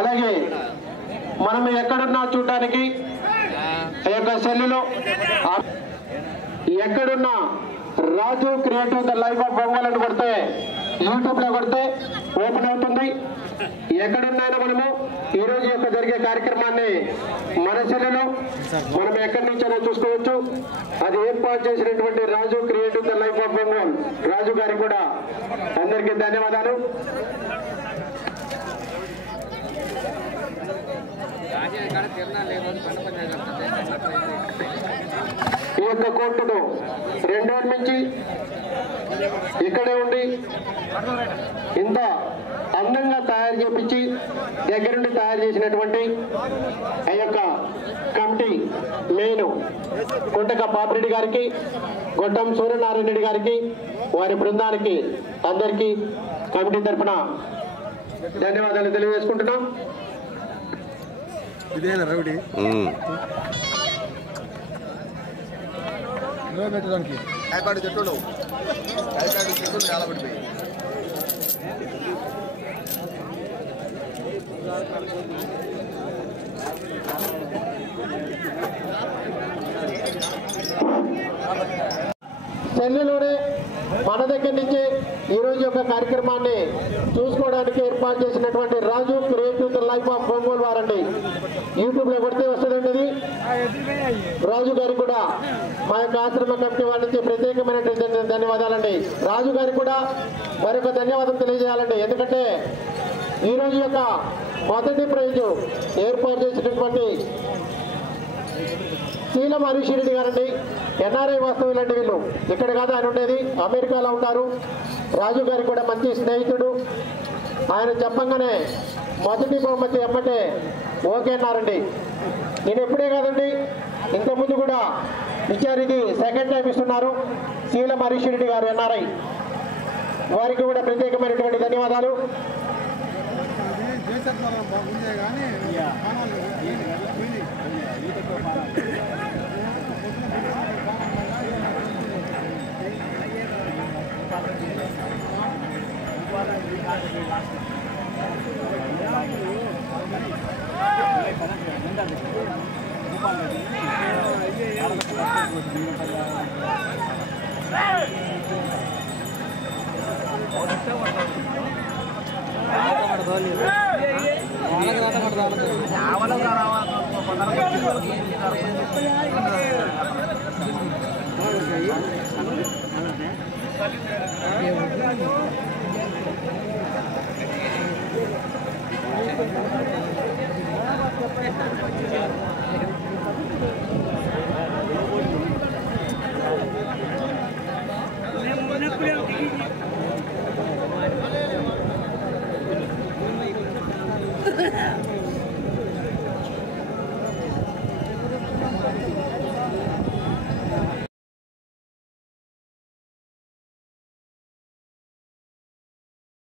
అలాగే మనం ఎక్కడున్నా చూడడానికి ఈ యొక్క సెల్లులో ఎక్కడున్నా రాజు క్రియేటివ్ ద లైఫ్ ఆఫ్ బొంగోలు అని కొడితే యూట్యూబ్ లో కొడితే ఓపెన్ అవుతుంది. ఎక్కడున్నా మనము ఈ రోజు యొక్క జరిగే కార్యక్రమాన్ని మన సెల్లులో మనం ఎక్కడి నుంచైనా చూసుకోవచ్చు. అది ఏర్పాటు చేసినటువంటి రాజు క్రియేటివ్ ద లైఫ్ ఆఫ్ బొంగోలు రాజు గారికి కూడా అందరికీ ధన్యవాదాలు. ఈ యొక్క కోర్టును 2 ఏళ్ళ నుంచి ఇక్కడే ఉండి ఇంత అందంగా తయారు చేపించి దగ్గరుండి తయారు చేసినటువంటి ఆ యొక్క కమిటీ మెయిన్ గుంటక పాపిరెడ్డి గారికి, గొట్టం సూర్యనారాయణ రెడ్డి గారికి, వారి బృందానికి అందరికీ కమిటీ తరఫున ధన్యవాదాలు తెలియజేసుకుంటున్నాం. ఇదేనా రౌడీ పెట్టడానికి ఐపాడ్ చెట్టులు చాలా పడిపోయి సెల్లులోనే మన దగ్గర నుంచి ఈ రోజు యొక్క కార్యక్రమాన్ని చూసుకోవడానికి ఏర్పాటు చేసినటువంటి రాజు క్రియేటివ్ లైఫ్ ఆఫ్ బొంగోలు వారండి. యూట్యూబ్ లో కొడితే వస్తుందండి. రాజు గారికి కూడా మా యొక్క ఆశ్రమ కమిటీ వారి నుంచి ప్రత్యేకమైనటువంటి ధన్యవాదాలండి. రాజు గారికి కూడా మరొక ధన్యవాదం తెలియజేయాలండి. ఎందుకంటే ఈ రోజు యొక్క మొదటి ప్రైజ్ ఏర్పాటు చేసినటువంటి శీలం హరీష్ రెడ్డి గారండి. ఎన్ఆర్ఐ వాస్తవులండి. వీళ్ళు ఇక్కడ కాదు, ఆయన ఉండేది అమెరికాలో ఉంటారు. రాజు గారికి కూడా మంచి స్నేహితుడు. ఆయన చెప్పంగానే మొదటి బహుమతి ఎమ్మటే ఓకే అన్నారండి. నేను ఎప్పుడే కాదండి, ఇంతకుముందు కూడా ఇచ్చారు. ఇది సెకండ్ టైం ఇస్తున్నారు. శీలం హరీష్ రెడ్డి గారు ఎన్ఆర్ఐ, వారికి కూడా ప్రత్యేకమైనటువంటి ధన్యవాదాలు.